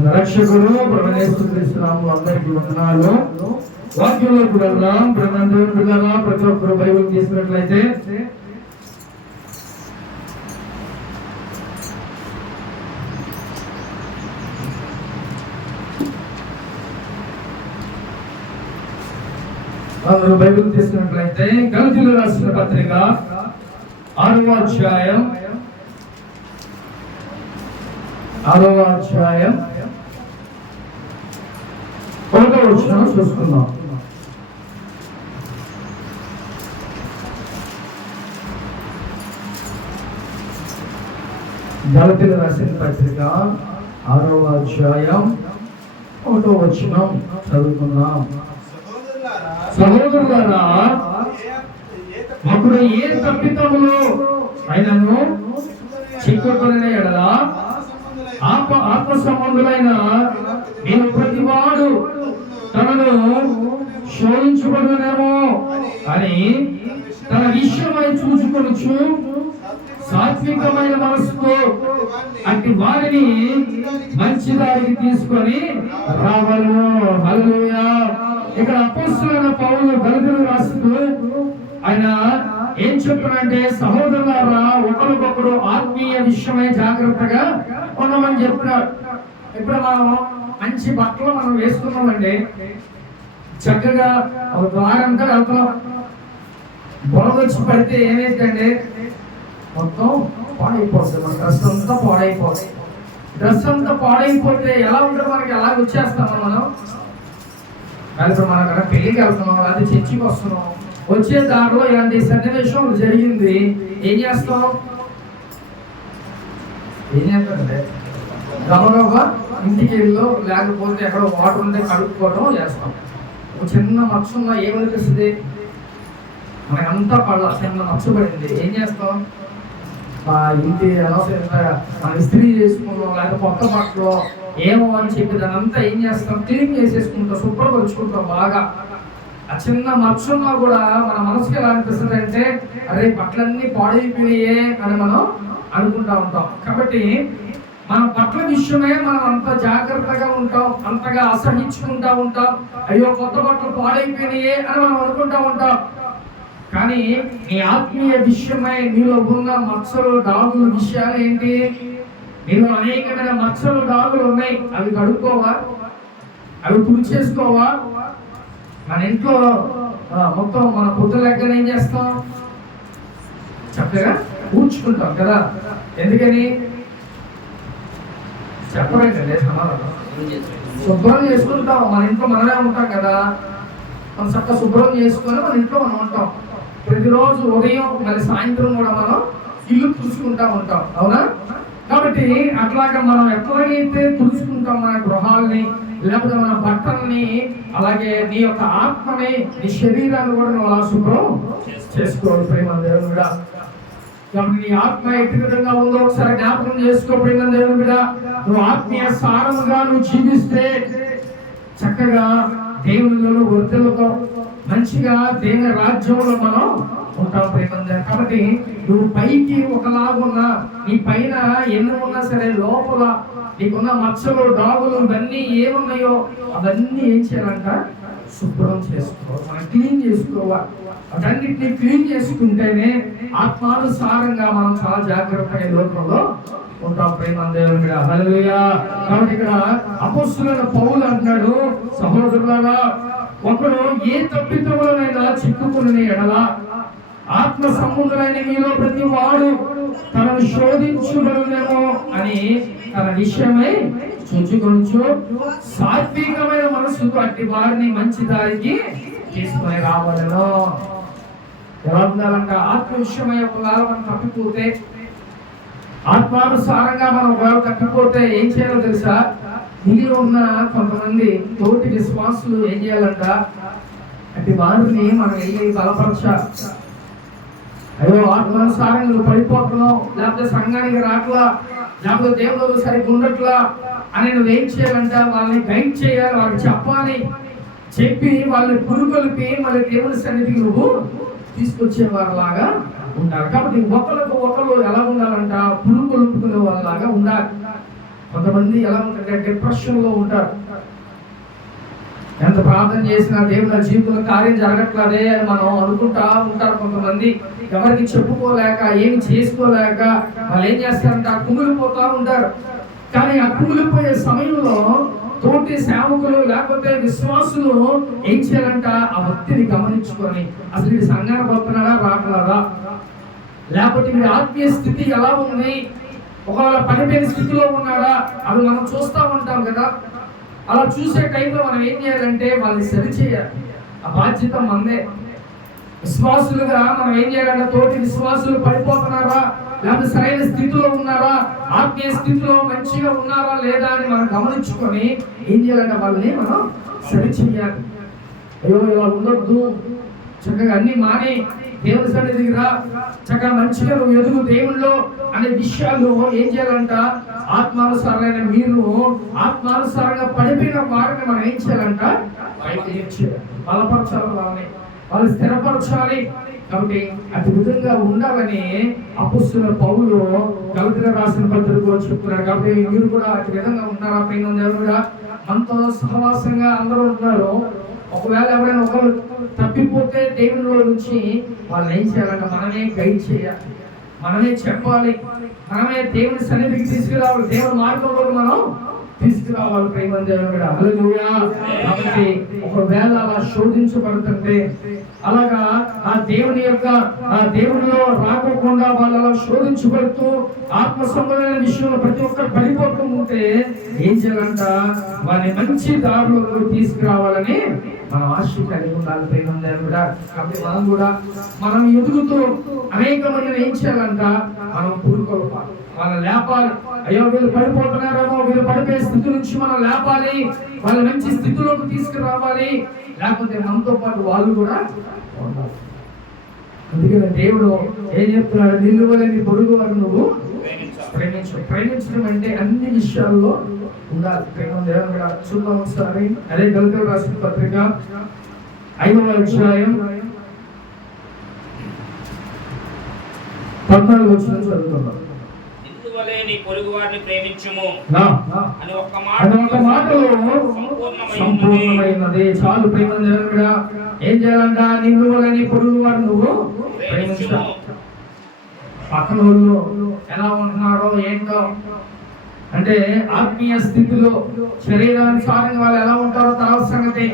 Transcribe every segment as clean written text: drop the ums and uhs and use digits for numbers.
రక్షకుడు ప్రభుయేసుక్రీస్తునామములో అందరికీ వందనాలు. వాక్యంలోకి వెళ్దాం. దేవుని బిడ్డలారా, ప్రతి ఒక్కరు బైబిల్ తీసుకున్నట్లయితే అందరూ బైబిల్ తీసుకున్నట్లయితే గలతీయులకు రాసిన పత్రిక 6వ అధ్యాయం 1వ వచనం చూసుకుందాం. గలతీయులకు రాసిన పత్రిక 6వ అధ్యాయం 1వ వచనం చదువుకుందాం. సహోదరులారా, అప్పుడు ఏ తప్పిదములో ఆయనను చిక్కుకునే ఎడల ఆత్మ సంబంధులైన నేను ప్రతివాడు తనను శోధించబడునేమో అని తన విషయమై చూసుకొనుచు సాత్వికమైన మనసుతో అట్టి వారిని మంచి దారికి తీసుకొని రావలను. హల్లెలూయా. ఇక్కడ అపోస్తలుడైన పౌలు గలతీయులకు రాస్తూ ఆయన ఏం చెప్పారంటే, సహోదరులారా, ఒకరికొకరు ఆత్మీయ విషయమై జాగ్రత్తగా ఉండమని చెప్తున్నారు. ఇప్పుడు మనం మంచి బట్టలు మనం వేసుకున్నామండి, చక్కగా ఒక ద్వారంగా వెళ్తున్నాం. బురద వచ్చి పడితే ఏమైందండి, మొత్తం పాడైపోతుంది. మన డ్రెస్ అంతా పాడైపోతుంది. డ్రెస్ అంతా పాడైపోతే ఎలా ఉంటుంది, మనకి ఎలా వచ్చేస్తామో మనం కలిసి మనం అక్కడ పెళ్లికి వెళ్తున్నాం, అది చర్చికి వస్తున్నాం, వచ్చే దారిలో ఇలాంటి సన్నివేశం జరిగింది. ఏం చేస్తాం అంటే గమనంగా ఇంటికి వెళ్ళు, లేకపోతే ఎక్కడ వాటర్ ఉంటే కడుక్కోవడం చేస్తాం. ఒక చిన్న మత్సంగా ఏమనిపిస్తుంది, మనకంతా పళ్ళ చిన్న మచ్చబడింది. ఏం చేస్తాం, మా ఇంటి అనవసరంగా మన ఇస్త్రీ చేసుకున్నాం, లేకపోతే కొత్త బట్టలు ఏమో అని చెప్పి దాని అంతా ఏం చేస్తాం, క్లీన్ చేసేసుకుంటాం, శుభ్రపరుచుకుంటాం. బాగా ఆ చిన్న మత్సంగా కూడా మన మనసుకి ఎలా అనిపిస్తుంది అంటే, అరే బట్టలన్నీ పాడైపోయాయే అని మనం అనుకుంటా ఉంటాం. కాబట్టి మన బట్టల విషయమే మనం అంత జాగ్రత్తగా ఉంటాం, అంతగా అసహించుకుంటా ఉంటాం. అయ్యో కొత్త బట్టలు పాడైపోయినాయే అని మనం అనుకుంటా ఉంటాం. కానీ నీ ఆత్మీయ విషయమై నీలో ఉన్న మచ్చలు డాగుల విషయాలు ఏంటి? నీలో అనేకమైన మచ్చలు డాగులు ఉన్నాయి, అవి కడుక్కోవా, అవి తుడిచేసుకోవా? మన ఇంట్లో మొత్తం మన పొద్దున లెక్కన ఏం చేస్తాం, చక్కగా ఊడ్చుకుంటాం కదా. ఎందుకని చెప్పలేదండి సమాధానం. శుభ్రం చేసుకుంటాం, మన ఇంట్లో మనమే ఉంటాం కదా, మనం చక్కగా శుభ్రం చేసుకొని మన ఇంట్లో మనం ఉంటాం. ప్రతిరోజు ఉదయం మళ్ళీ సాయంత్రం కూడా మనం ఇల్లు తుడుచుకుంటా ఉంటాం, అవునా? కాబట్టి అట్లాగా మనం ఎట్లాగైతే తుడుచుకుంటాం మన గృహాలని, లేకపోతే మన బట్టల్ని, అలాగే నీ యొక్క ఆత్మని, నీ శరీరాన్ని కూడా నువ్వు అలా శుభ్రం చేసుకోవాలి. ప్రేమ దేవుని బిడ్డ, కాబట్టి నీ ఆత్మ ఎట్టి విధంగా ఉందో ఒకసారి జ్ఞాపకం చేసుకో. ప్రేమ దేవుని బిడ్డ, నువ్వు ఆత్మీయ సారముగా నువ్వు జీవిస్తే చక్కగా దేవునిలో వర్తలతో మంచిగా దేవుని రాజ్యంలో మనం ఉంటాం. ప్రేమ. కాబట్టి నువ్వు పైకి ఒకలాగున్నా, నీ పైన ఎన్ని ఉన్నా సరే, లోపల నీకున్న మచ్చలు డాగులు ఇవన్నీ ఏమున్నాయో అవన్నీ ఏం చేయాలంట, శుభ్రం చేసుకోవాలి, మనం క్లీన్ చేసుకోవాలి. వాటన్నిటిని క్లీన్ చేసుకుంటేనే ఆత్మానుసారంగా మనం చాలా జాగ్రత్తగా లోకంలో ఉంటాం. ప్రేమ దేవుని మీద. హల్లెలూయా. కాబట్టి ఇక్కడ అపోస్తలుడైన పౌలు అంటున్నాడు, సహోదరులారా, ఒకడు ఏ తప్పిదములనైనా చిక్కుకుని ఎడల ఆత్మ సంబంధులైన మీలో ప్రతి వాడు తనను శోధించుబడునేమో అని తన విషయమై చూచుకొనుచు సాత్వికమైన మనసుతో అట్టి వారిని మంచి దారికి తీసుకొని రావాలను. ఎలా ఉండాలంట, ఆత్మ విషయమై ఒకవేళ మనం తప్పిపోతే, ఆత్మానుసారంగా మనం ఒకవేళ తప్పిపోతే ఏం చేయాలో తెలుసా? ఇందులో ఉన్న కొంతమంది తోటి విశ్వాసులు ఏం చేయాలంట, అట్టి వారిని మనం వెళ్ళి బలపరచాలి. అయ్యో ఆత్మానుసారంగా నువ్వు పడిపోతున్నావు, లేకపోతే సంఘానికి రాట్లా, లేకపోతే దేవుడు సరిగ్గా ఉండట్లా అని నువ్వేం చేయాలంట, వాళ్ళని గైడ్ చేయాలి, వాళ్ళకి చెప్పాలి. చెప్పి వాళ్ళని పురుగొలిపి మళ్ళీ దేవుని సన్నిధికి నువ్వు తీసుకొచ్చేవారిలాగా ఉండాలి. కాబట్టి ఒకరికి ఒకరు ఎలా ఉండాలంట, పురుగొలుపుకునే వాళ్ళలాగా ఉండాలి. కొంతమంది ఎలా ఉంటారంటే డిప్రెషన్లో ఉంటారు. ఎంత ప్రార్థన చేసినా దేవుని జీవితంలో కార్యం జరగట్లేదే అని మనం అనుకుంటా ఉంటారు. కొంతమంది ఎవరికి చెప్పుకోలేక ఏమి చేసుకోలేక వాళ్ళు ఏం చేస్తారంటే ఆ కుమిలిపోతూ ఉంటారు. కానీ ఆ కుమిలిపోయే సమయంలో తోటి సేవకులు లేకపోతే విశ్వాసులు ఏం చేయాలంట, ఆ వ్యక్తిని గమనించుకొని అసలు వీడి సంఘానికి వస్తున్నాడా రాకలాదా, లేకపోతే వీడి ఆత్మీయ స్థితి ఎలా ఉంది, ఒకవేళ పడిపోయిన స్థితిలో ఉన్నాడా, అది మనం చూస్తూ ఉంటాం కదా. అలా చూసే టైంలో మనం ఏం చేయాలంటే వాళ్ళని సరిచేయాలి. ఆ బాధ్యత మనదే. విశ్వాసులుగా మనం ఏం చేయాలంటే తోటి విశ్వాసులు పడిపోతున్నారా, లేకపోతే సరైన స్థితిలో ఉన్నారా, ఆత్మీయ స్థితిలో మంచిగా ఉన్నారా లేదా అని మనం గమనించుకొని ఏం చేయాలంటే వాళ్ళని మనం సరిచేయాలి. అయ్యో ఇలా ఉండొద్దు, చక్కగా అన్ని మాని దేవుని సన్నిధికి రా, చక్కగా మంచిగా నువ్వు ఎదుగు దేవుళ్ళు అనే విషయాలు ఏం చేయాలంట, ఆత్మానుసారమైన మీరు ఆత్మానుసారంగా పడిపోయిన వారిని మనం ఏం చేయాలంట, బలపరచాలి, వాళ్ళు స్థిరపరచాలి. కాబట్టి అతి విధంగా ఉండాలని అపొస్తలుడైన పౌలు గలతీయులకు రాసిన పత్రికలో చెప్తున్నారు. కాబట్టి మీరు కూడా అతి విధంగా ఉన్నారా? పైన కూడా మనతో సహవాసంగా అందరూ ఉన్నారు. ఒకవేళ ఎవరైనా ఒకరు తప్పిపోతే దేవునిలో నుంచి వాళ్ళు ఏం చేయాలంటే మనమే గైడ్ చేయాలి, మనమే చెప్పాలి, మనమే దేవుని సన్నిధికి తీసుకురావాలి, దేవుని మార్గంలో మనం తీసుకురావాలి. ప్రేమంజనుడా హల్లెలూయా. కాబట్టి ఒకవేళ అలా శోధించబడుతుంటే అలాగా ఆ దేవుని యొక్క ఆ దేవునిలో రాకుండా వాళ్ళు అలా శోధించబడుతూ ఆత్మ సంబంధమైన విషయంలో ప్రతి ఒక్కరు పడిపోతూ ఉంటే ఏం చేయాలంట, వారిని మంచి దారిలో తీసుకురావాలని మనం ఆశ కలిగి ఉండాలి. ప్రేమంజనుడా. కాబట్టి మనం ఎదుగుతూ అనేక మందిని ఏం చేయాలంట, మనం పురుకొల్పాలి, వాళ్ళ లేపాలి. అయ్యో వీళ్ళు పడిపోతున్నారేమో, వీళ్ళు పడిపోయే స్థితి నుంచి మనం లేపాలి, వాళ్ళ మంచి స్థితిలోకి తీసుకురావాలి, లేకపోతే మనతో పాటు వాళ్ళు కూడా ఉండాలి. అందుకని దేవుడు ఏం చెప్తున్నాడు, నిన్ను వలె నీ పొరుగు వారు నువ్వు ప్రేమించు. ప్రేమించడం అంటే అన్ని విషయాల్లో ఉండాలి. ప్రేమ దేవుడు చూద్దాం ఒకసారి. అదే గలతీయులకు రాసిన పత్రిక 5వ అధ్యాయం 14వ వచనం చదువుతున్నాం. నీ పొరుగు వారిని ప్రేమించుము అని ఒక్క మాటలో సంపూర్ణమైనది. చాలు. ప్రేమంజనుడా ఏం చేయాలంట, నిన్ను వలె నీ పొరుగు వారు నువ్వు ప్రేమించాలి. పక్కన వాళ్ళు ఎలా ఉంటున్నారో ఏంటో అంటే ఆత్మీయ స్థితిలో శరీరానుసారంగా వాళ్ళు ఎలా ఉంటారో తర్వాత సంగతి,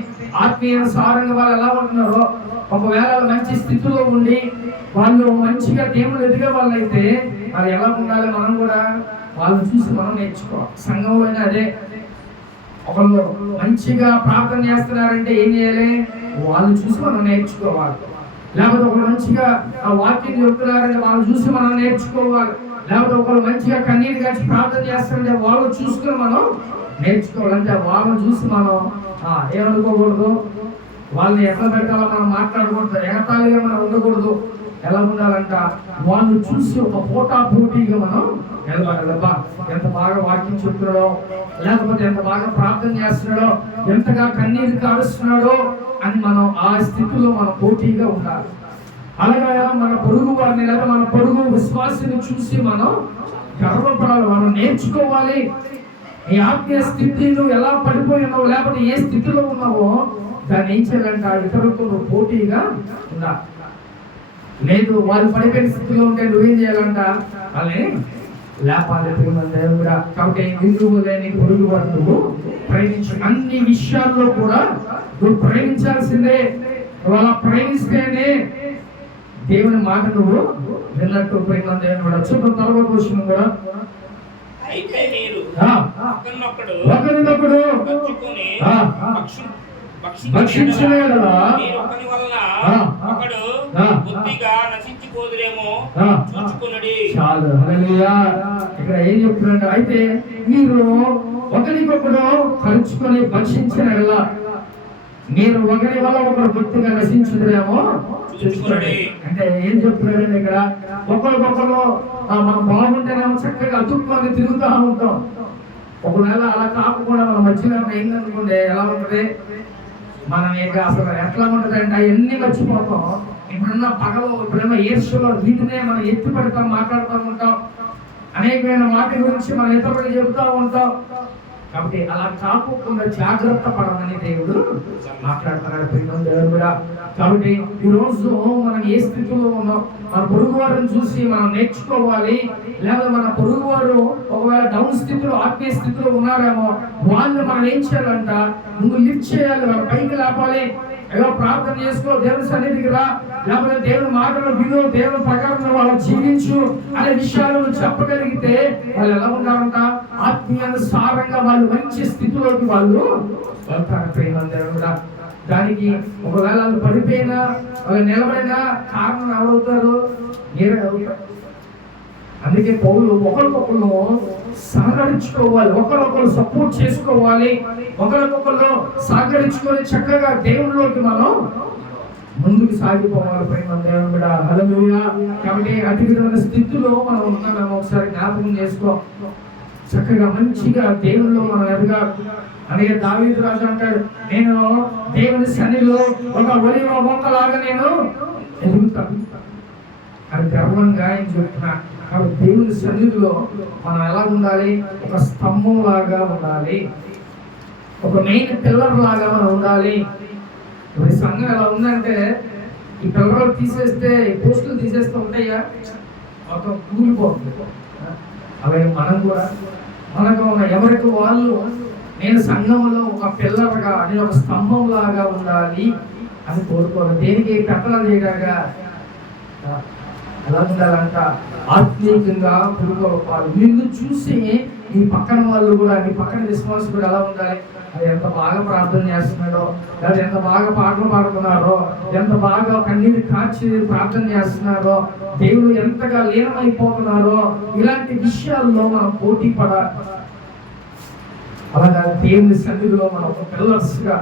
ఆత్మీయానుసారంగా వాళ్ళు ఎలా ఉంటున్నారో, ఒకవేళ మంచి స్థితిలో ఉండి వాళ్ళు మంచిగా దేవుడు ఎదిగే వాళ్ళు అయితే వాళ్ళు ఎలా ఉండాలి, మనం కూడా వాళ్ళని చూసి మనం నేర్చుకోవాలి. సంఘంలో అదే, ఒకళ్ళు మంచిగా ప్రార్థన చేస్తున్నారంటే ఏం చేయాలి, వాళ్ళని చూసి మనం నేర్చుకోవాలి. లేకపోతే ఒకళ్ళు మంచిగా ఆ వాక్యం చెప్తున్నారంటే వాళ్ళని చూసి మనం నేర్చుకోవాలి. లేకపోతే ఒకళ్ళు మంచిగా కన్నీరు కాచి ప్రార్థన చేస్తారంటే వాళ్ళు చూసుకుని మనం నేర్చుకోవాలి. అంటే వాళ్ళని చూసి మనం ఏమనుకోకూడదు, వాళ్ళని ఎట్లా పెట్టాలో మనం మాట్లాడకూడదు, ఎగతాళిగా మనం ఉండకూడదు. ఎలా ఉండాలంట, వాళ్ళు చూసి ఒక పోటాపోటీగా మనం నిలబడాలి. ఎంత బాగా వాక్యం చెప్తున్నాడో, లేకపోతే ఎంత బాగా ప్రార్థన చేస్తున్నాడో, ఎంతగా కన్నీరు కారుస్తున్నాడో అని మనం ఆ స్థితిలో మనం పోటీగా ఉండాలి. అలాగే మన పొరుగు వారిని లేదా మన పొరుగు విశ్వాసాన్ని చూసి మనం గర్వపడాలి, మనం నేర్చుకోవాలి. ఈ ఆత్మీయ స్థితిలో ఎలా పడిపోయినావో, లేకపోతే ఏ స్థితిలో ఉన్నావో దాన్ని ఏం చేయాలంట, ఇతరులతో నువ్వు పోటీగా ఉండాలి. లేదు వాళ్ళు పడిపోయిన స్థితిలో ఉంటే నువ్వేం చేయాలంట, వాళ్ళని లేపాలి. దేవుడా. కాబట్టి నిన్ను లేని పొరుగు వారు నువ్వు ప్రేమించు. అన్ని విషయాల్లో కూడా నువ్వు ప్రేమించాల్సిందే. నువ్వు అలా ప్రేమిస్తేనే దేవుని మాట నువ్వు విన్నట్టు. ప్రేమ దేవుడు చూద్దాం తర్వాత వచ్చిన కూడా. అయితే మీరు ఒకరినొకడు భక్షించిన చాలు. హల్లెలూయా. ఇక్కడ ఏం చెప్తున్నాడు, అయితే మీరు ఒకరికొకడు కలుచుకొని భక్షించిన మీరు ఒకరి వల్ల ఒకరు గుర్తుగా నశించుదురేమో చూసుకోండి. అంటే ఏం చెప్తున్నాడు ఇక్కడ, ఒకరికొకరు మనం బాగుంటేనేమో చక్కగా అతుక్కొని తిరుగుతూ ఉంటాం. ఒకవేళ అలా కాకుండా మన మధ్యలో అయిందనుకోండి ఎలా ఉంటుంది, మనం అసలు ఎట్లా ఉంటుంది అంటే అవన్నీ మర్చిపోతాం. ఇప్పుడున్న పగలు, ఇప్పుడేమో ఏర్షలో వీటినే మనం ఎత్తి పెడతాం, మాట్లాడుతూ ఉంటాం. అనేకమైన వాటి గురించి మనం ఇతరులకు చెబుతూ ఉంటాం. కాబట్టి అలా కాకుండా జాగ్రత్త పడమని దేవుడు మాట్లాడుతున్నాడు ప్రియమైన దేవుడు కూడా. కాబట్టి ఈ రోజు మనం ఏ స్థితిలో ఉన్నాం, మన పొరుగు వారిని చూసి మనం నేర్చుకోవాలి. లేదా మన పొరుగు వారు ఒకవేళ డౌన్ స్థితిలో, ఆత్మీయ స్థితిలో ఉన్నారేమో, వాళ్ళు మనం ఏం చేయాలంట, ముందు లిఫ్ట్ చేయాలి, వాళ్ళ పైకి లేపాలి. ఏదో ప్రార్థన చేసుకో, దేవుని సన్నిధికి రా, లేకపోతే దేవుని మాటలు విను, దేవుని ప్రకారం వాళ్ళు జీవించు అనే విషయాలు చెప్పగలిగితే వాళ్ళు ఎలా ఉంటారంట, ఆత్మీయానుసారంగా వాళ్ళు మంచి స్థితిలోకి వాళ్ళు వెళ్తారు ప్రియమైన దేవుడా. దానికి ఒకవేళ వాళ్ళు పడిపోయినా, వాళ్ళు నిలబడినా కారణం ఎవరవుతారు? మీరే అవుతారు. అందుకే పౌలు ఒకరికొకరు సహకరించుకోవాలి, ఒకరొకరు సపోర్ట్ చేసుకోవాలి, ఒకరికొకరు సహకరించుకొని చక్కగా దేవునిలోకి మనం ముందుకు సాగిపోవాలి ప్రియమైన దేవుని బిడ్డ. హల్లెలూయా. కాబట్టి అతి విధమైన స్థితిలో మనం ఉన్నామేమో ఒకసారి జ్ఞాపకం చేసుకో. చక్కగా మంచిగా దేవునిలో మనం ఎదగాలి. అలాగే దావీదు రాజు అంటాడు, నేను దేవుని సన్నిధిలో ఒక ఒలీవ మొక్కలాగా నేను ఎదుగుతాను అని గర్వంగా ఆయన చెప్తున్నాడు. కాబట్టి దేవుని సన్నిధిలో మనం ఎలా ఉండాలి? ఒక స్తంభం లాగా ఉండాలి, ఒక మెయిన్ పిల్లర్ లాగా మనం ఉండాలి. ఇప్పుడు సంఘం ఎలా ఉందంటే, ఈ పిల్లర్లు తీసేస్తే, పోస్టులు తీసేస్తూ ఉంటాయా, మొత్తం కూలిపోతుంది. అలాగే మనం కూడా మనకు ఎవరికి వాళ్ళు నేను సంఘంలో ఒక పిల్లర్గా, నేను ఒక స్తంభం లాగా ఉండాలి అని కోరుకోవాలి. దేనికి కట్టలు చేయడాగా ఎలా ఉండాలంట, ఆత్మీయంగా పురుగొల్పాలి. నిన్ను చూసి నీ పక్కన వాళ్ళు కూడా, నీ పక్కన విశ్వాసం కూడా ఎలా ఉండాలి, అది ఎంత బాగా ప్రార్థన చేస్తున్నాడో, లేదా ఎంత బాగా పాటలు పాడుతున్నారో, ఎంత బాగా కన్నీరు కాచి ప్రార్థన చేస్తున్నారో, దేవుడు ఎంతగా లీనమైపోతున్నారో, ఇలాంటి విషయాల్లో మనం పోటీ పడాలి. అలాగా దేవుని సన్నిధిలో మనం ఒక పిల్లర్స్గా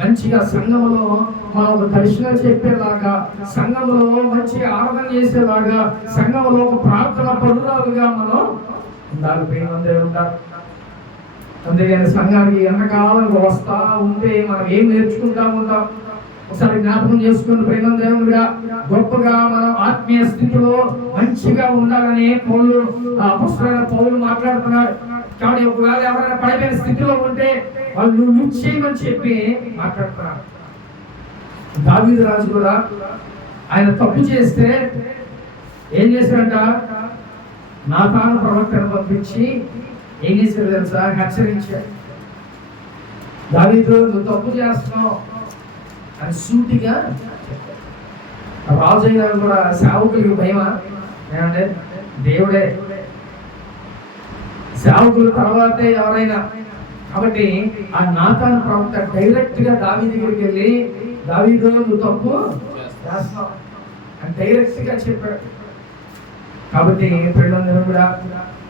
మంచిగా సంఘంలో మనం ఒక దర్శనం చెప్పేలాగా, సంఘంలో మంచిగా ఆరాధన చేసేలాగా, సంఘంలో ఒక ప్రార్థన పరురాలుగా మనం ఉండాలి ప్రియమందే ఉంటారు. అందుకని సంఘానికి ఎంతకాలం వస్తా ఉంటే మనం ఏం నేర్చుకుంటా ఉంటాం. ఒకసారి జ్ఞాపకం చేసుకుని ప్రేమ దేవుడిగా గొప్పగా మనం ఆత్మీయ స్థితిలో మంచిగా ఉండాలని పౌలు మాట్లాడుతున్నారు. కాబట్టి ఒకవేళ ఎవరైనా పడిపోయిన స్థితిలో ఉంటే వాళ్ళు నువ్వు చేయమని చెప్పి మాట్లాడుతున్నారు. దావీదు రాజు కూడా ఆయన తప్పు చేస్తే ఏం చేశాడంట, నాతాను ప్రవక్తను పంపించి ఏం చేశాడు తెలుసా, హెచ్చరించాడు. దావీదు నువ్వు తప్పు చేస్తున్నావు అని సూటిగా. రాజు అయినా కూడా సేవకులకి భయమా? ఏమంటే దేవుడే సేవకుల తర్వాతే ఎవరైనా. కాబట్టి ఆ నాతాను ప్రవక్త డైరెక్ట్ గా దావీదు దగ్గరికి వెళ్ళి, దావీదు నువ్వు తప్పు చేస్తున్నావు అని డైరెక్ట్ గా చెప్పాడు. కాబట్టి ప్రియులందరూ కూడా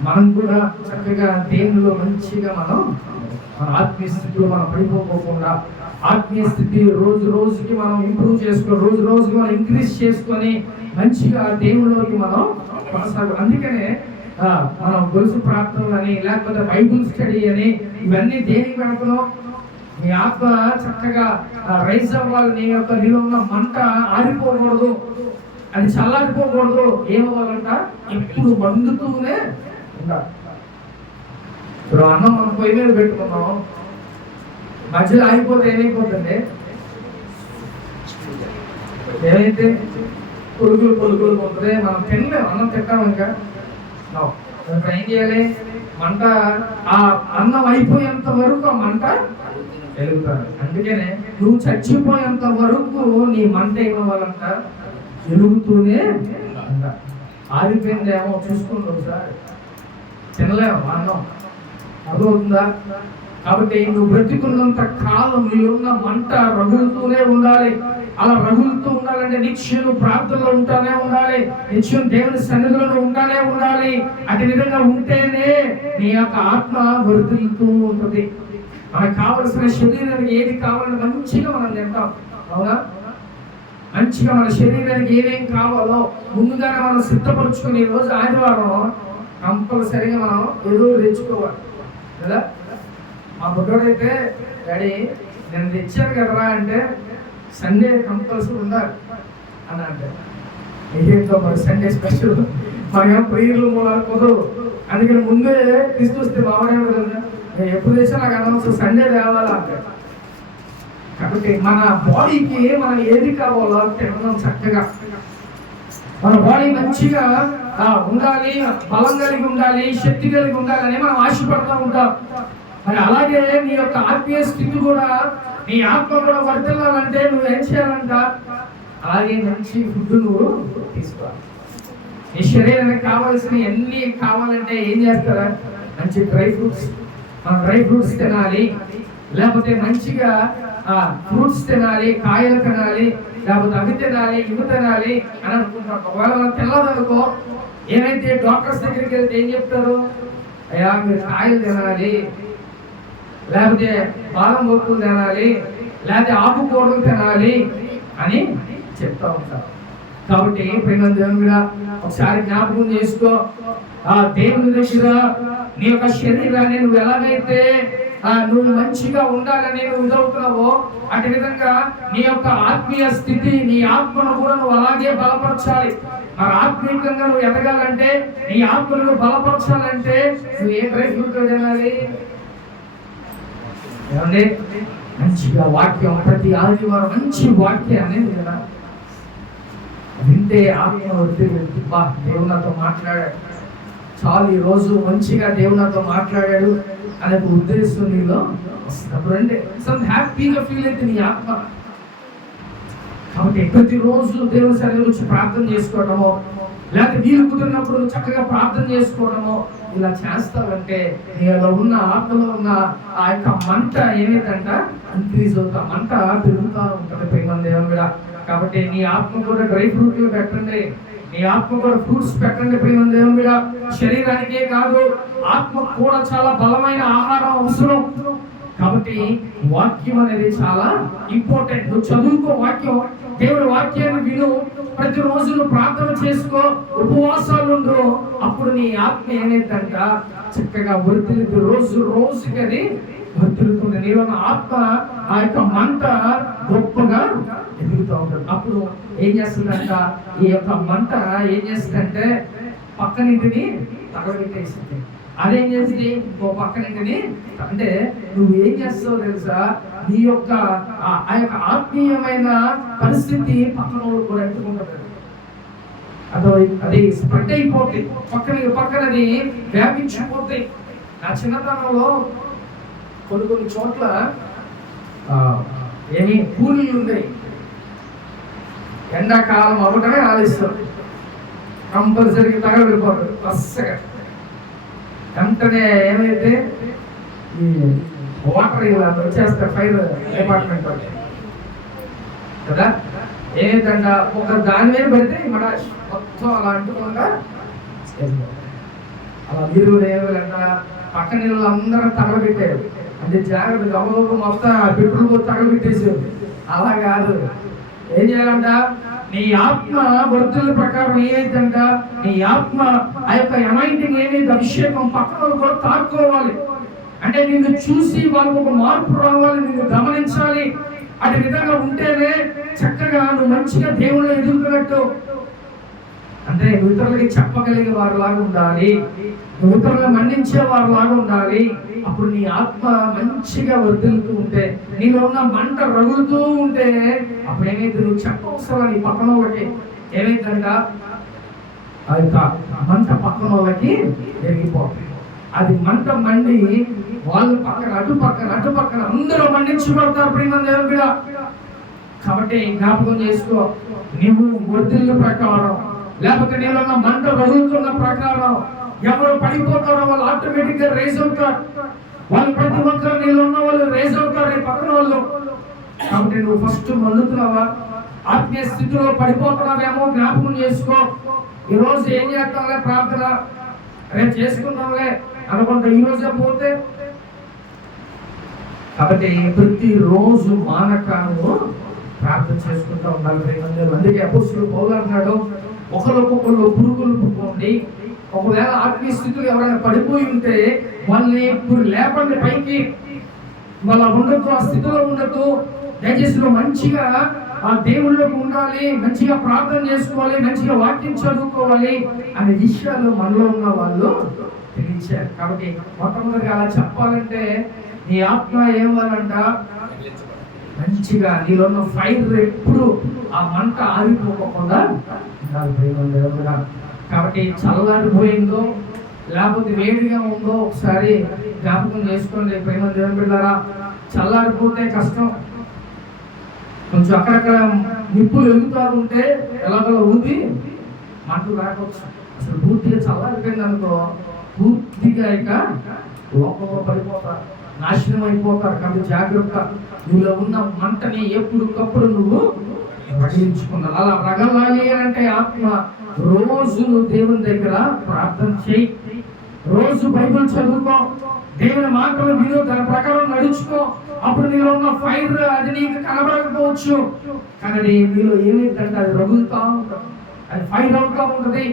మనం కూడా చక్కగా దేవునిలో మంచిగా మన ఆత్మీయ స్థితిలో మనం పడిపోకుండా, ఆత్మీయ స్థితి రోజు రోజుకి మనం ఇంప్రూవ్ చేసుకొని, రోజు రోజుకి మనం ఇంక్రీజ్ చేసుకొని మంచిగా దేవునిలోకి మనం కొనసాగు. అందుకనే మనం గొలుసు ప్రార్థనలు అని, లేకపోతే బైబుల్ స్టడీ అని, ఇవన్నీ దేనికి పెడుతున్నాం? మీ ఆత్మ చక్కగా రైజ్ అవ్వాలి. నీ యొక్క నీలో ఉన్న మంట ఆరిపోకూడదు, అది చల్లారిపోకూడదు. ఏమవ్వాలంట, ఎప్పుడు మండుతూనే ఉండాలి. ఇప్పుడు అన్నం మనం పొయ్యి మీద పెట్టుకున్నాం, మధ్యలో ఆగిపోతే ఏమైపోతుంది? ఏమైతే పురుగులు పోతుంది, మనం తినలేము, అన్నం తింటాం. ఇంకా ఏం చేయాలి? మంట ఆ అన్నం అయిపోయేంత వరకు ఆ మంట వెలుగుతాడు. అందుకనే నువ్వు చచ్చిపోయేంత వరకు నీ మంట ఏమవ్వాలంట, వెలుగుతూనే ఉండాలి. ఆరిపోయిందేమో చూసుకుంటూ ఒకసారి తినలేము అన్నం, అర్థమవుతుందా? కాబట్టి నువ్వు బ్రతికున్నంత కాలం నీవున్న మంట రగులుతూనే ఉండాలి. అలా రగులుతూ ఉండాలంటే నిత్యం ప్రార్థనలో ఉంటానే ఉండాలి, నిత్యం దేవుని సన్నిధిలో ఉంటానే ఉండాలి. అటు విధంగా ఉంటేనే నీ యొక్క ఆత్మ వర్ధిల్లుతూ ఉంటుంది. మనకు కావలసిన శరీరానికి ఏది కావాలని మంచిగా మనం తింటాం, అవునా? మంచిగా మన శరీరానికి ఏమేం కావాలో ముందుగానే మనం సిద్ధపరచుకుని, ఈ రోజు ఆదివారం కంపల్సరీగా మనం ఏదో తెచ్చుకోవాలి కదా. మా బుడ్డోడైతే డాడీ నేను తెచ్చాను కదరా అంటే సండే కంపల్సరీ ఉండాలి అని అంటే, ఏంటో మరి సండే స్పెషల్ మనకేమో ప్రేయర్లు మూలాలు కుదరవు. అందుకని ముందే తీసుకొస్తే బాగుండేది కదా, ఎప్పుడు చేసినా నాకు అనవసరం సండే తేవాలా అంటాడు. కాబట్టి మన బాడీకి మనం ఏది కావాలో తినడం చక్కగా, మన బాడీ మంచిగా ఉండాలి, బలం కలిగి ఉండాలి, శక్తి కలిగి ఉండాలని మనం ఆశపడుతూ ఉంటాం. మరి అలాగే నీ యొక్క ఆత్మీయ స్థితి కూడా, నీ ఆత్మ కూడా వర్తిల్లాలంటే నువ్వు ఏం చేయాలంట? అలాగే మంచి ఫుడ్ నువ్వు తీసుకోవాలి. నీ శరీరానికి కావాల్సిన ఎన్ని కావాలంటే ఏం చేస్తారా? మంచి డ్రై ఫ్రూట్స్, మనం డ్రై ఫ్రూట్స్ తినాలి, లేకపోతే మంచిగా ఫ్రూట్స్ తినాలి, కాయలు తినాలి, లేకపోతే అవి తినాలి, ఇవి తినాలి అని అనుకుంటాం. ఒకవేళ మనం తినలేదనుకో, ఏమైతే డాక్టర్స్ దగ్గరికి వెళ్తే ఏం చెప్తారు? అయ్యా మీరు కాయలు తినాలి, లేకపోతే బాదం పప్పులు తినాలి, లేకపోతే ఆకుకూరలు తినాలి అని చెప్తా ఉంటారు. కాబట్టి ప్రేమ దేవుని మీద ఒకసారి జ్ఞాపకం చేసుకో. దేవుని దగ్గర నీ యొక్క శరీరాన్ని నువ్వు ఎలాగైతే నువ్వు మంచిగా ఉండాలని నువ్వు ఇదవుతున్నావో, అటు విధంగా నీ యొక్క ఆత్మీయ స్థితి, నీ ఆత్మను కూడా నువ్వు అలాగే బలపరచాలి. మరి ఆత్మీయంగా నువ్వు ఎదగాలంటే, నీ ఆత్మను నువ్వు బలపరచాలంటే నువ్వు ఏ డ్రై ఫ్రూట్ తినాలి? ఏమండి? మంచిగా వాక్యం, ప్రతి ఆదివారం మంచి వాక్యాన్ని కదా వింటే ఆత్మ వృద్ధి. దేవుడు నాతో మాట్లాడాడు, చాలు ఈ రోజు మంచిగా దేవుడు నాతో మాట్లాడాడు అనే ఉద్దేశం నీలో వస్తున్నప్పుడు అంటే హ్యాపీగా ఫీల్ అయితే నీ ఆత్మ. కాబట్టి ప్రతిరోజు దేవుని సన్నిధిలో వచ్చి ప్రార్థన చేసుకోవడము, లేకపోతే వీలు కుదిరినప్పుడు చక్కగా ప్రార్థన చేసుకోవడము, ఇలా చేస్తావంటే నీలో ఉన్న ఆత్మలో ఉన్న ఆ యొక్క మంట ఏమైందంట ఇంక్రీజ్ అవుతా, మంట పెరుగుతూ ఉంటుంది ప్రేమ దేవుని మీద. కాబట్టి నీ ఆత్మ కూడా డ్రై ఫ్రూట్లు పెట్టండి, నీ ఆత్మ కూడా ఫ్రూట్స్ పెట్టండి ప్రేమ దేవుని మీద. శరీరానికే కాదు, ఆత్మ కూడా చాలా బలమైన ఆహారం అవసరం. కాబట్టి వాక్యం అనేది చాలా ఇంపార్టెంట్. నువ్వు చదువుకో వాక్యం, దేవుడి వాక్యాన్ని విను, ప్రతిరోజు నువ్వు ప్రార్థన చేసుకో, ఉపవాసాలు ఉండు. అప్పుడు నీ ఆత్మ ఏమైందంట చక్కగా వర్తిల్లుతుంది, రోజు రోజుకి అది వర్తిల్లుతుంది. నీలో ఆత్మ ఆ యొక్క మంట గొప్పగా ఎదుగుతూ ఉంటుంది. అప్పుడు ఏం చేస్తుందంట, ఈ యొక్క మంట ఏం చేస్తుందంటే పక్కనింటిని తగలబెట్టేసింది. అదేం చేసింది ఇంకో పక్కనింటిని. అంటే నువ్వు ఏం చేస్తావు తెలుసా? నీ యొక్క ఆ యొక్క ఆత్మీయమైన పరిస్థితి పక్కన కూడా ఎత్తుకుంటుంది. అది స్ప్రెడ్ అయిపోతాయి, పక్కనది వ్యాపించిపోతాయి. నా చిన్నతనంలో కొన్ని చోట్ల ఏమి కూలీలు ఉన్నాయి, ఎండాకాలం అవటమే ఆలస్యం, కంపల్సరీగా తగలబడిపోతారు. వరుసగా వెంటనే ఏమైతే ఈ వాటర్ ఇలా వచ్చేస్తారు, ఫైర్ డిపార్ట్మెంట్ కదా, ఏమైందంట ఒక దాని మీద పడితే మన మొత్తం అలా అంటుకుండా అలా మీరు ఏమంట పక్కన నీళ్ళు అందరూ తగలబెట్టారు. అంటే జాగ్రత్త గమనంలో మొత్తం పెట్రోల్ పోతే తగలబెట్టేసారు. అలా కాదు, ఏం చేయాలంట? నీ ఆత్మ వర్తుల ప్రకారం ఏమైందంట, నీ ఆత్మ ఆ యొక్క అనాయింటింగ్ ఏమైంది, అభిషేకం పక్కన కూడా తాక్కోవాలి. అంటే నిన్ను చూసి వాళ్ళకు ఒక మార్పు రావాలి, నిన్ను గమనించాలి. అటు విధంగా ఉంటేనే చక్కగా నువ్వు మంచిగా దేవుళ్ళు ఎదుగుతున్నట్టు. అంటే ఇతరులకి చెప్పగలిగే వారు లాగా ఉండాలి, ఇతరులను మన్నించే వారు లాగా ఉండాలి. అప్పుడు నీ ఆత్మ మంచిగా వర్ధిల్లుతూ ఉంటే, నీలో ఉన్న మంట రగులుతూ ఉంటే అప్పుడు ఏమైతే నువ్వు చెప్పవసరం నీ పక్కన వాళ్ళకి ఏమైందంట, ఆ యొక్క మంట పక్కన వాళ్ళకి ఎరిగిపోతుంది. అది మంట మండి వాళ్ళు అటు పక్కన అందరూ మండించబడతారు ప్రేమ దేవుని మీద. కాబట్టి జ్ఞాపకం చేసుకో, నువ్వు వర్ధిల్లు ప్రకారం, లేకపోతే నీలో ఉన్న మంట రగులుతున్న ప్రకారం ఎవరు పడిపోతారో వాళ్ళు ఆటోమేటిక్ గా రేజ్ అవుతారు. వాళ్ళు ప్రతి ఒక్కరు నీళ్ళు ఉన్న వాళ్ళు రేజ్ అవుతారు, నీ పక్కన వాళ్ళు. కాబట్టి నువ్వు ఫస్ట్ మండుతున్నావా, ఆత్మీయ స్థితిలో పడిపోతున్నావేమో జ్ఞాపకం చేసుకో. ఈరోజు ఏం చేస్తాంలే ప్రార్థన, రేపు చేసుకుంటాంలే అనుకుంటా ఈ రోజే పోతే. కాబట్టి ప్రతిరోజు మానకాలను ప్రార్థన చేసుకుంటూ ఉండాలి ప్రేమ. అందుకే అపోస్తలుడు పౌలు అన్నాడు, ఒకరికొకరు పురుగులు పుట్టుకోండి. ఒకవేళ ఆత్మీయ స్థితిలో ఎవరైనా పడిపోయి ఉంటే వాళ్ళని ఇప్పుడు లేపండి పైకి. వాళ్ళ ఉండొద్దు, ఆ స్థితిలో ఉండొద్దు. దయచేసి మంచిగా ఆ దేవుళ్ళకు ఉండాలి, మంచిగా ప్రార్థన చేసుకోవాలి, మంచిగా వాక్యం చదువుకోవాలి అనే విషయాలు మనలో ఉన్న వాళ్ళు తెలియచారు. కాబట్టి మొట్టమొదటిగా అలా చెప్పాలంటే నీ ఆత్మ ఏమనంట మంచిగా నీలో ఉన్న ఫైర్ ఎప్పుడు ఆ మంట ఆరిపోకుండా ఉండాలి ప్రేమ దేవుడా. కాబట్టి చల్లారిపోయిందో లేకపోతే వేడిగా ఉందో ఒకసారి జ్ఞాపకం చేసుకోండి ప్రేమ దేవుని బిడ్డలారా. చల్లారిపోతే కష్టం. కొంచెం అక్కడక్కడ నిప్పులు వెలుగుతూ ఉంటే ఎలాగో ఊది మంటలు రాకపోవచ్చు. అసలు పూర్తిగా చల్లారిపోయింది అనుకో పూర్తిగా ఇక లోపంలో పడిపోతారు, నాశనం అయిపోతారు. కాబట్టి జాగ్రత్త. నీలో ఉన్న మంటని ఎప్పటికప్పుడు నువ్వు రగిలించుకున్నావు. అలా రగలాలి అంటే ఆత్మ రోజు నువ్వు దేవుని దగ్గర ప్రార్థన చేయి, రోజు బైబిల్ చదువుకో, దేవుని మాటలు విను, దాని ప్రకారం నడుచుకో. అప్పుడు నీలో ఉన్న ఫైర్ అది నీకు కనబడకపోవచ్చు, కానీ నీలో ఏమైందంటే అది రగులుతా ఉంటుంది, అది ఫైర్ అవుతా ఉంటుంది.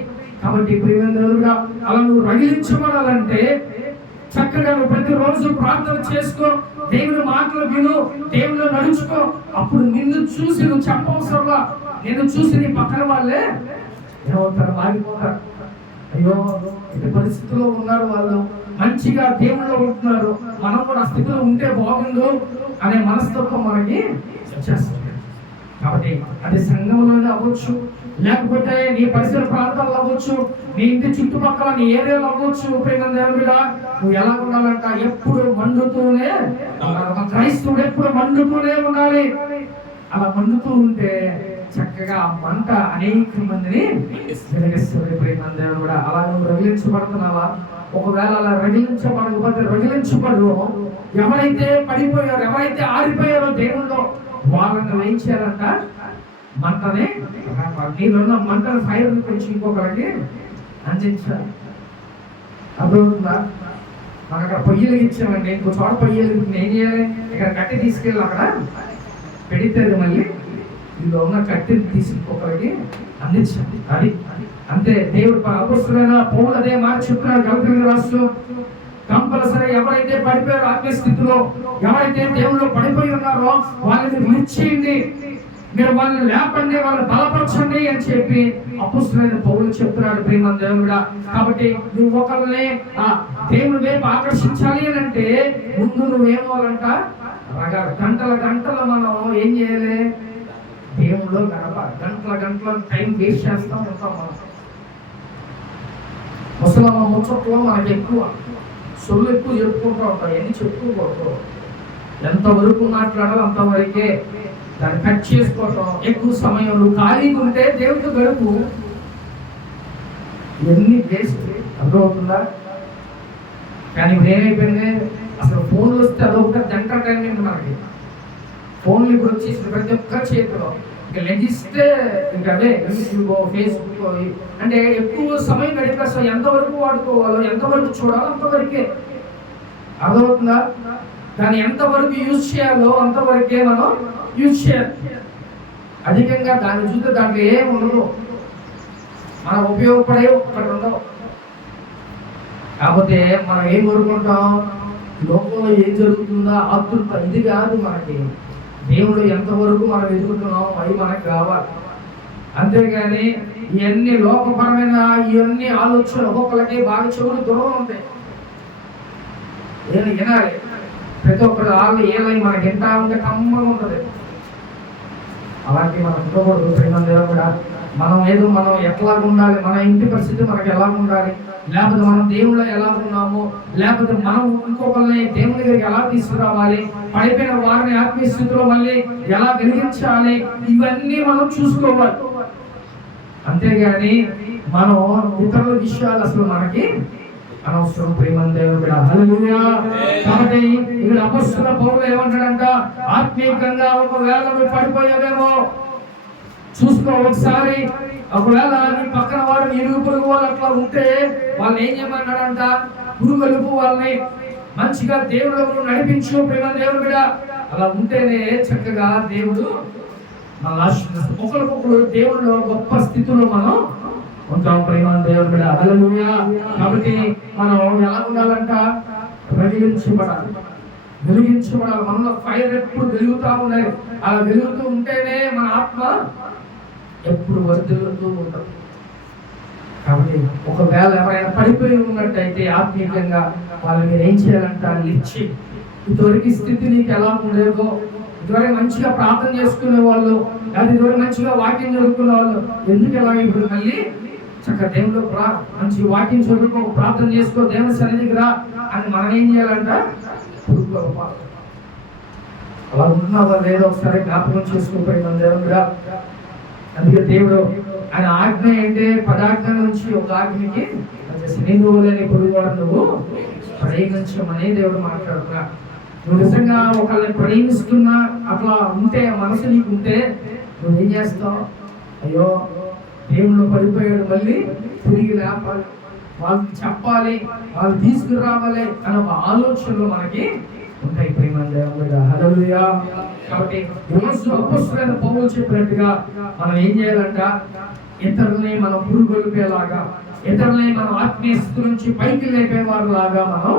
కాబట్టి ప్రియమైనదిగా అలా నువ్వు రగిలించబడాలంటే చక్కగా నువ్వు ప్రతిరోజు ప్రార్థన చేసుకో, దేవుని మాటలు విను, దేవుని నడుచుకో. అప్పుడు నిన్ను చూసి నువ్వు చెప్పవసరంలా, నిన్ను చూసి నీ పక్కన వాళ్ళే ఏమవుతారు, మారిపోతారు. అయ్యో ఇటు పరిస్థితుల్లో ఉన్నారు, వాళ్ళు మంచిగా దేవుళ్ళు ఉంటున్నారు, మనం కూడా ఆ స్థితిలో ఉంటే బాగుండు అనే మనస్తత్వం మనకి వచ్చేస్తుంది. కాబట్టి అది సంఘంలోనే అవ్వచ్చు, లేకపోతే నీ పరిసర ప్రాంతాల్లో అవ్వచ్చు, నీ ఇంటి చుట్టుపక్కల నీ ఏరియాలో అవ్వచ్చు. నువ్వు ఎలా ఉండాలంట ఎప్పుడు మండుతూనే ఉండాలి. ఒక క్రైస్తవుడు ఎప్పుడు మండుతూనే ఉండాలి. అలా మండుతూ ఉంటే చక్కగా ఆ మంట అనేక మందిని వెలిగిస్తుంది. కూడా అలా నువ్వు రగిలించబడుతున్నావా? ఒకవేళ అలా రగిలించబడకపోతే రగిలించబడు. ఎవరైతే పడిపోయారో, ఎవరైతే ఆరిపోయారో దేవుళ్ళు, వాళ్ళని ఏం చేయాలంట? మంటని నీళ్ళున్న మంటను ఫైర్ కొంచెం ఇంకొకరికి అందించాలి. అర్థమవుతుందా? మాకు అక్కడ పొయ్యిలు ఇచ్చామండి, ఇంకో చోట పొయ్యిలు ఏం చేయాలి? ఇక్కడ కట్టి తీసుకెళ్ళి అక్కడ పెడితే మళ్ళీ వీళ్ళు ఉన్న కట్టెని తీసి ఇంకొకరికి అందించాలి. అది అంతే. దేవుడు అపొస్తలుడైన పౌలు అదే మాట చెప్తున్నాడు గలతీయులకు రాస్తూ, కంపల్సరీ ఎవరైతే పడిపోయారో ఆత్మీయ స్థితిలో, ఎవరైతే దేవుళ్ళు పడిపోయి ఉన్నారో వాళ్ళని విడిచేయండి, మీరు వాళ్ళని లేపండి, వాళ్ళని బలపరచండి అని చెప్పి అపొస్తలుడైన పౌలు చెప్తున్నాడు ప్రేమ దేవుడా. కాబట్టి నువ్వు ఒకరిని దేవుని వైపు ఆకర్షించాలి అని అంటే ముందు నువ్వేమోవాలంట? గంటల గంటలు మనం ఏం చేయాలి? దేవుళ్ళు గడపాలి. గంటల గంటల టైం వేస్ట్ చేస్తూ ఉంటాం మనం. ముసలమ్మ ముచ్చట్లో మనకి ఎక్కువ సొల్లు ఎక్కువ చెప్పుకుంటూ ఉంటాం. ఎన్ని చెప్పుకోకూడదు, ఎంతవరకు మాట్లాడాలో అంతవరకే. దాన్ని కట్ చేసుకోవటం, ఎక్కువ సమయం నువ్వు ఖాళీగా ఉంటే దేవుడితో గడుపు. ఎన్ని వేస్ట్, అర్థమవుతుందా? కానీ ఇప్పుడు ఏమైపోయింది, అసలు ఫోన్లు వస్తే అదొకటి ఎంటర్టైన్మెంట్ మనకి. ఫోన్లు ఇప్పుడు వచ్చేసి ప్రతి ఒక్క చేతిలో, ఇంకా లెగిస్తే ఇంకా అదే యూట్యూబ్, ఫేస్బుక్, అంటే ఎక్కువ సమయం గడిపేస్తాం. ఎంతవరకు వాడుకోవాలో, ఎంతవరకు చూడాలో అంతవరకే. అర్థమవుతుందా? దాన్ని ఎంతవరకు యూజ్ చేయాలో అంతవరకే మనం యూజ్ చేయాలి. అధికంగా దాన్ని చూస్తే దాంట్లో ఏం ఉండదు, మనం ఉపయోగపడే ఒక్కటి ఉండవు. కాకపోతే మనం ఏం కోరుకుంటాం? లోకంలో ఏం జరుగుతుందా ఆతృత. ఇది కాదు మనకి. దేవుడు ఎంతవరకు మనం ఎదుగుతున్నాం అవి మనకు కావాలి. అంతేగాని ఇవన్నీ లోకపరమైన ఇవన్నీ ఆలోచనలు ఒక్కొక్కరికి బాగా చెవులు దూరం ఉంటాయి. ఏమి వినాలి? ప్రతి ఒక్కరు వాళ్ళు ఏమై మనకి ఎంత ఉంటే కమ్మగా ఉంటుంది. అలాంటి మనం ఉండకూడదు ప్రేమ దేవుడా. మనం ఏదో మనం ఎట్లా ఉండాలి, మన ఇంటి పరిస్థితి మనకి ఎలా ఉండాలి, లేకపోతే మనం దేవుళ్ళో ఎలా ఉన్నాము, లేకపోతే మనం ఇంకొకరిని దేవుని దగ్గరికి ఎలా తీసుకురావాలి, పడిపోయిన వారిని ఆత్మీయ స్థితిలో మళ్ళీ ఎలా వెలిగించాలి, ఇవన్నీ మనం చూసుకోవాలి. అంతేగాని మనం ఇతరుల విషయాలు అసలు మనకి అనవసరం ప్రేమ దేవుడా. హల్లెలూయా. కాబట్టి ఇక్కడ అపొస్తలుడైన పౌలు ఏమంటాడంట? ఆత్మీయంగా ఒకవేళ నువ్వు పడిపోయావేమో చూసుకో ఒకసారి. ఒకవేళ నీ పక్కన వాడు ఇరుగు పొరుగు వాళ్ళు అట్లా ఉంటే వాళ్ళని ఏం చేయమన్నాడంట? గురుగలుపు, వాళ్ళని మంచిగా దేవుడు నడిపించు ప్రేమ దేవుడు బిడ్డ. అలా ఉంటేనే చక్కగా దేవుడు మన ఒకరికొకరు దేవుడు గొప్ప స్థితిలో మనం ఉంటాం ప్రేమ దేవుడు బిడ్డ. హల్లెలూయా. కాబట్టి మనం ఎలా ఉండాలంట? వెలిగించబడాలి, వెలిగించబడాలి. మనలో ఫైర్ ఎప్పుడు వెలుగుతూ ఉండాలి. అలా వెలుగుతూ ఉంటేనే మన ఆత్మ ఎప్పుడు వర్ధిల్లుతూ ఉంటుంది. కాబట్టి ఒకవేళ ఎవరైనా పడిపోయి ఉన్నట్టయితే ఆత్మీయంగా వాళ్ళు మీరు ఏం చేయాలంటే ఇచ్చి ఇదివరకు స్థితి నీకు ఎలా ఉండేదో, ఇదివరకు మంచిగా ప్రార్థన చేసుకునే వాళ్ళు, లేదా ఇదివరకు మంచిగా వాక్యం చదువుకునే వాళ్ళు ఎందుకు ఎలా ఇప్పుడు మళ్ళీ చక్కగా దేవుడు రా, మంచి వాక్యం చదువుకో, ప్రార్థన చేసుకో, దేవుని సన్నిధికి రా అని మనం ఏం చేయాలంట అలా ఉన్నావా లేదో ఒకసారి జ్ఞాపకం చేసుకోపోయిన దేవుడుగా. అందుకే దేవుడు ఆయన ఆజ్ఞ ఏంటి, 10 ఆజ్ఞల నుంచి ఒక ఆజ్ఞకి స్నేహితులని పొరుగువాడు నువ్వు ప్రేమించమని దేవుడు మాట్లాడుతున్నా. నువ్వు నిజంగా ఒకళ్ళని ప్రేమిస్తున్నా అట్లా ఉంటే, మనసు నీకు ఉంటే నువ్వేం చేస్తావు? అయ్యో దేవుడు పడిపోయాడు, మళ్ళీ తిరిగి లేపాలి, వాళ్ళకి చెప్పాలి, వాళ్ళు తీసుకురావాలి అనే ఒక ఆలోచనలు మనకి ఉంటాయి. హల్లెలూయా. కాబట్టి ఈరోజు అపోస్తలుడైన పౌలు చెప్పినట్టుగా మనం ఏం చేయాలంట, ఇతరుల్ని మనం పురుగొల్పేలాగా, ఇతరుల్ని మనం ఆత్మీయ స్థితి నుంచి పైకి లేపేవారు లాగా మనం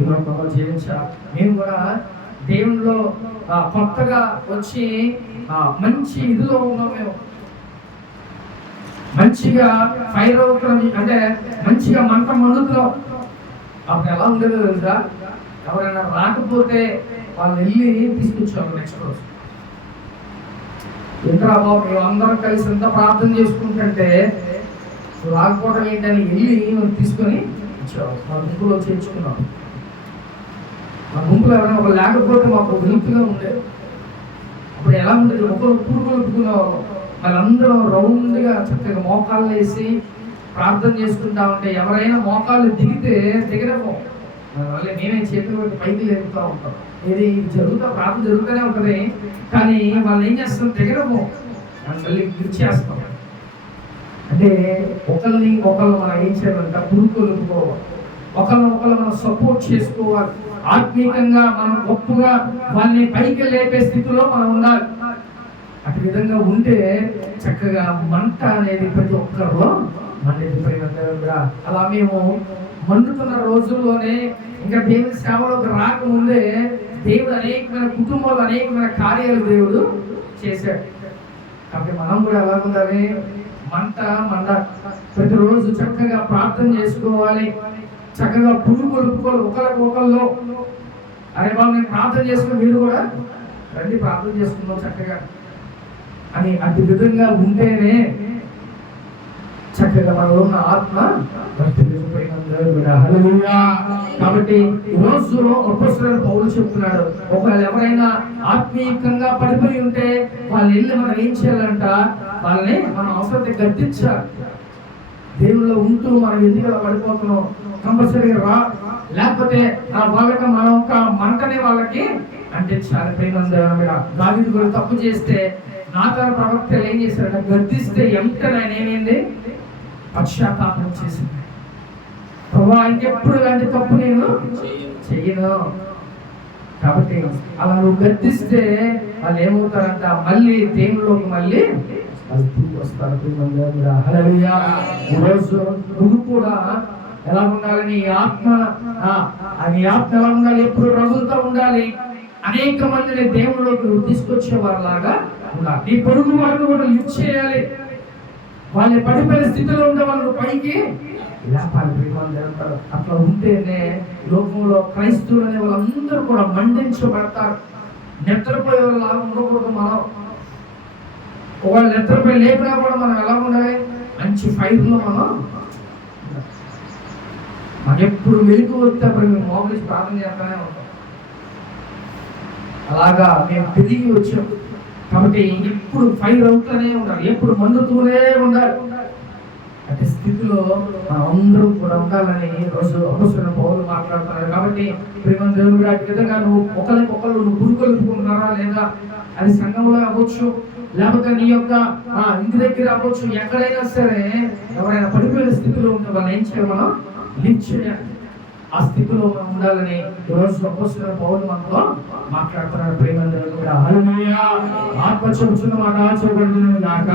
ఈరోజు జీవించాలి. మేము కూడా దేవునిలో కొత్తగా వచ్చి మంచి ఇదిలో ఉన్నాం. మేము మంచిగా ఫైర్ అవుతున్నాం, అంటే మంచిగా మంట మండుతున్నాం. అప్పుడు ఎలా ఉండేదో తెలుసా, ఎవరైనా రాకపోతే వాళ్ళు వెళ్ళి తీసుకొచ్చారు నెక్స్ట్ రోజు. ఇంకా బాబు మేము అందరం కలిసి ఎంత ప్రార్థన చేసుకుంటుంటే రాకపోవడం ఏంటని వెళ్ళి తీసుకొని ఇచ్చావు. మా గుంపులో చేర్చుకున్నాం. మా గుంపులో ఎవరైనా ఒక లేకపోతే మాకు విలుపుగా ఉండేది. అప్పుడు ఎలా ఉండేది, ఒకరు కూరుకొలుపుకునేవారు, వాళ్ళందరూ రౌండ్గా చక్కగా మోకాళ్ళు వేసి ప్రార్థన చేసుకుంటా ఉంటే ఎవరైనా మోకాళ్ళు దిగితే దిగడము మళ్ళీ మేమే చేతులు పైకి లేపుతూ ఉంటాం. ఇది ప్రార్థన జరుగుతూనే ఉంటుంది, కానీ వాళ్ళు ఏం చేస్తాం, దిగడము మళ్ళీ చేస్తాం. అంటే ఒకరిని మనం ఏం చేయాలంటే పురుకొలుపుకోవాలి, ఒకరిని మనం సపోర్ట్ చేసుకోవాలి. ఆత్మీయంగా మనం గొప్పగా వాళ్ళని పైకి లేపే స్థితిలో మనం ఉండాలి. అటు విధంగా ఉంటే చక్కగా మంట అనేది ప్రతి ఒక్కరిలో మండేది. అలా మేము మండుతున్న రోజుల్లోనే ఇంకా దేవుని సేవలోకి రాకముందే దేవుడు అనేకమైన కుటుంబాలు, అనేకమైన కార్యాలు దేవుడు చేశాడు. కాబట్టి మనం కూడా ఎలా ఉండాలి, మండ ప్రతిరోజు చక్కగా ప్రార్థన చేసుకోవాలి, చక్కగా పురుగు కొలుపుకోవాలి ఒకరికి ఒకళ్ళు. అరే బాబు నేను ప్రార్థన చేసుకుని మీరు కూడా రండి ప్రార్థన చేసుకుందాం చక్కగా అని అటు విధంగా ఉంటేనే చక్కగా మనలో ఉన్న ఆత్మ కాబట్టి ఈరోజు అపోస్తలుడైన పౌలు చెప్తున్నాడు, ఒకవేళ ఎవరైనా ఆత్మీయంగా పడిపోయి ఉంటే వాళ్ళు వెళ్ళి మనం ఏం చేయాలంట, వాళ్ళని మనం అవసరத்தை గద్దించాలి. దేవుళ్ళో ఉంటూ మనం ఎందుకు అలా పడిపోతున్నాం, కంపల్సరీగా రా, లేకపోతే వాళ్ళకి మనం ఒక మంటని వాళ్ళకి అంటించాలి. దావీదు కూడా తప్పు చేస్తే నాతాను ప్రవక్తలు ఏం చేశారంటే గద్దిస్తే వెంటనే ఆయన ఏమైంది, పశ్చాత్తాపం చేసింది. ప్రభా ఇంకెప్పుడు ఇలాంటి తప్పు నేను చెయ్యను. కాబట్టి అలా నువ్వు గద్దిస్తే వాళ్ళు ఏమవుతారంట, మళ్ళీ దేవుళ్ళలోకి మళ్ళీ వస్తారు. హల్లెలూయా. ఈరోజు నువ్వు కూడా ఎలా ఉండాలి, నీ ఆత్మ ఎలా ఉండాలి, ఎప్పుడు రగులుతూ ఉండాలి. అనేక మందిని దేవుళ్ళలోకి నువ్వు తీసుకొచ్చేవారిలాగా ఉండాలి. నీ పొరుగు వారిని కూడా లిఫ్ట్ చేయాలి. వాళ్ళ పడిపోయిన స్థితిలో ఉండే వాళ్ళు పైకి అట్లా ఉంటేనే లోకంలో క్రైస్తవులు అనే వాళ్ళందరూ కూడా మండించబడతారు. నిద్రపోయే వాళ్ళ ఉండకూడదు. మనం ఒకవేళ నిద్రపోయి లేపినా కూడా మనం ఎలా ఉండాలి, మంచి ఫైర్లో మనం ఎప్పుడు వెలుగు వస్తే అప్పుడు మేము మోగలిసి ప్రార్థన చేస్తూనే ఉంటాం. అలాగా మేము తిరిగి వచ్చాం. కాబట్టి ఎప్పుడు ఫైర్ అవుతూనే ఉండాలి, ఎప్పుడు మండుతూనే ఉండాలి. అంటే స్థితిలో అందరూ కూడా ఉండాలని రోజు అపోస్తలుడైన పౌలు మాట్లాడుతున్నారు. కాబట్టి ప్రేమ దేవుడు ఆ విధంగా నువ్వు ఒకరికొకరు నువ్వు పురుకొలుపుకుంటున్నారా లేదా, అది సంఘంలో అవ్వచ్చు, లేకపోతే నీ యొక్క ఇంటి దగ్గర అవ్వచ్చు, ఎక్కడైనా సరే ఎవరైనా పడిపోయిన స్థితిలో ఉంటే వాళ్ళు ఏం చేయాలి, మనం లిఫ్ట్ చేయాలి. ఆ స్థితిలో మనం ఉండాలని ఈరోజు అపోస్తలుడైన పౌలు మనతో మాట్లాడుతున్నారు. ప్రేమ దేవుడు హల్లెలూయా. ఆత్మ చెబుతున్న మాట ఆచరించబడును గాక.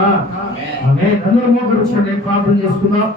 ఆమేన్. అందరూ మోకరించి ప్రార్థన చేసుకుందాం.